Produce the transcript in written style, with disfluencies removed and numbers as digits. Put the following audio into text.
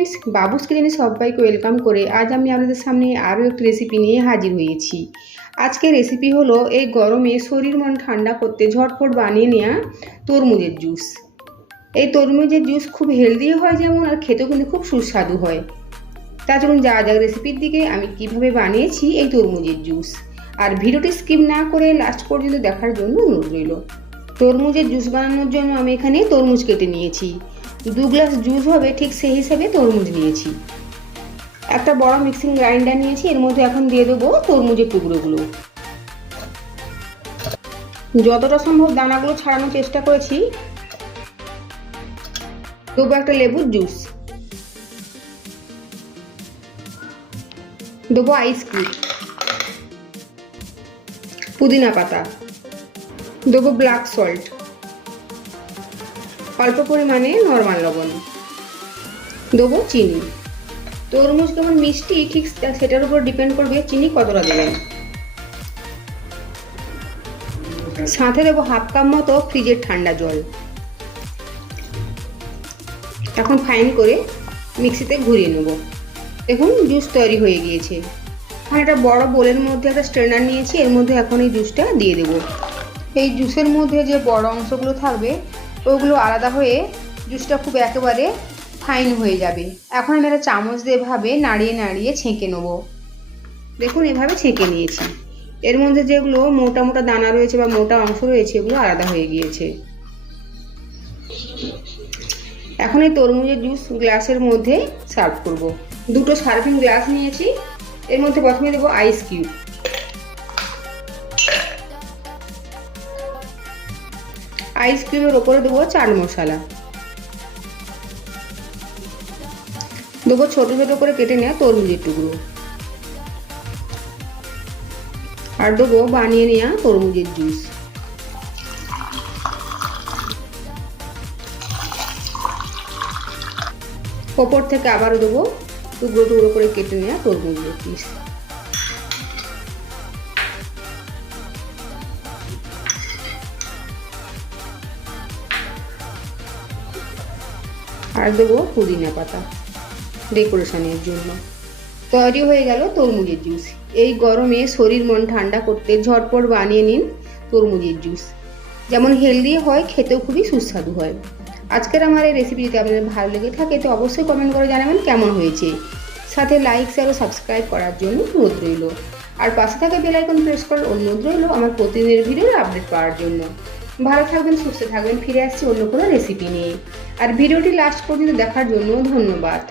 Friends, বাবুস কিচেনে সবাইকে welcome করে আজ আমি আপনাদের সামনে আরও একটি রেসিপি নিয়ে হাজির হয়েছি। আজকের রেসিপি হলো এই গরমে শরীর মন ঠান্ডা করতে ঝটপট বানিয়ে নেওয়া তরমুজের জুস। এই তরমুজের জুস খুব হেলদি হয় যেমন, আর খেতেও কিন্তু খুব সুস্বাদু হয়। তা চলুন যাওয়া যাক রেসিপির দিকে, আমি কিভাবে বানিয়েছি এই তরমুজের জুস। আর ভিডিওটি স্কিপ না করে লাস্ট পর্যন্ত দেখার জন্য অনুরোধ রইল। তরমুজের জুস বানানোর জন্য আমি এখানে তরমুজ কেটে নিয়েছি। 2 গ্লাস জুস হবে ঠিক সেই হিসাবে তরমুজ নিয়েছি। একটা বড় মিক্সিং গ্রাইন্ডার নিয়েছি, এর মধ্যে এখন দিয়ে দেবো তরমুজের টুকরোগুলো। যতটা সম্ভব দানাগুলো ছাড়ানোর চেষ্টা করেছি। দেবো একটা লেবুর জুস, দেবো আইস কিউব, পুদিনা পাতা, দেবো ব্ল্যাক সল্ট, অল্প পরিমাণে নরমাল লবণ, দেবো চিনি। তরমুজ কেমন মিষ্টি ঠিক সেটার উপর ডিপেন্ড করবে চিনি কতটা দেবেন। সাথে দেবো হাফ কাপ মতো ফ্রিজের ঠান্ডা জল। এখন ফাইন করে মিক্সিতে ঘুরিয়ে নেব। দেখুন জুস তৈরি হয়ে গিয়েছে। এখন একটা বড় বোলের মধ্যে একটা স্ট্রেনার নিয়েছি, এর মধ্যে এখন এই জুসটা দিয়ে দেবো। এই জুসের মধ্যে যে বড় অংশগুলো থাকবে ওগুলো আলাদা হয়ে জুসটা খুব একেবারে ফাইন হয়ে যাবে। এখন আমি একটা চামচ দিয়ে এভাবে নাড়িয়ে নাড়িয়ে ছেঁকে নেব। দেখুন এভাবে ছেঁকে নিয়েছি। এর মধ্যে যেগুলো মোটা মোটা দানা রয়েছে বা মোটা অংশ রয়েছে এগুলো আলাদা হয়ে গিয়েছে। এখন এই তরমুজের জুস গ্লাসের মধ্যে সার্ভ করব। 2টো সার্ভিং গ্লাস নিয়েছি, এর মধ্যে প্রথমে দেবো আইস কিউব, আইস কিউবের ওপরে দেবো চাট মশলা, দেবো ছোট ছোট করে কেটে নেওয়া তরমুজের টুকরো, আর দেবো বানিয়ে নেওয়া তরমুজের জুস। ওপর থেকে আবারও দেবো টুকরো টুকরো করে কেটে নেওয়া তরমুজের পিস। আর দেবো পুদিনা পাতা ডেকোরেশনের জন্য। তৈরি হয়ে গেল তরমুজের জুস। এই গরমে শরীর মন ঠান্ডা করতে ঝটপট বানিয়ে নিন তরমুজের জুস। যেমন হেলদি হয়, খেতেও খুবই সুস্বাদু হয়। আজকের আমার এই রেসিপি যদি আপনাদের ভালো লেগে থাকে তো অবশ্যই কমেন্ট করে জানাবেন কেমন হয়েছে। সাথে লাইক শেয়ার ও সাবস্ক্রাইব করার জন্য অনুরোধ রইল। আর পাশে থাকা বেল আইকন প্রেস করার অনুরোধ রইল আমার প্রতিদিনের ভিডিওর আপডেট পাওয়ার জন্য। ভালো থাকবেন, সুস্থ থাকবেন। ফিরে আসছি অন্য কোনো রেসিপি নিয়ে। আর ভিডিওটি লাস্ট পর্যন্ত দেখার জন্য ধন্যবাদ।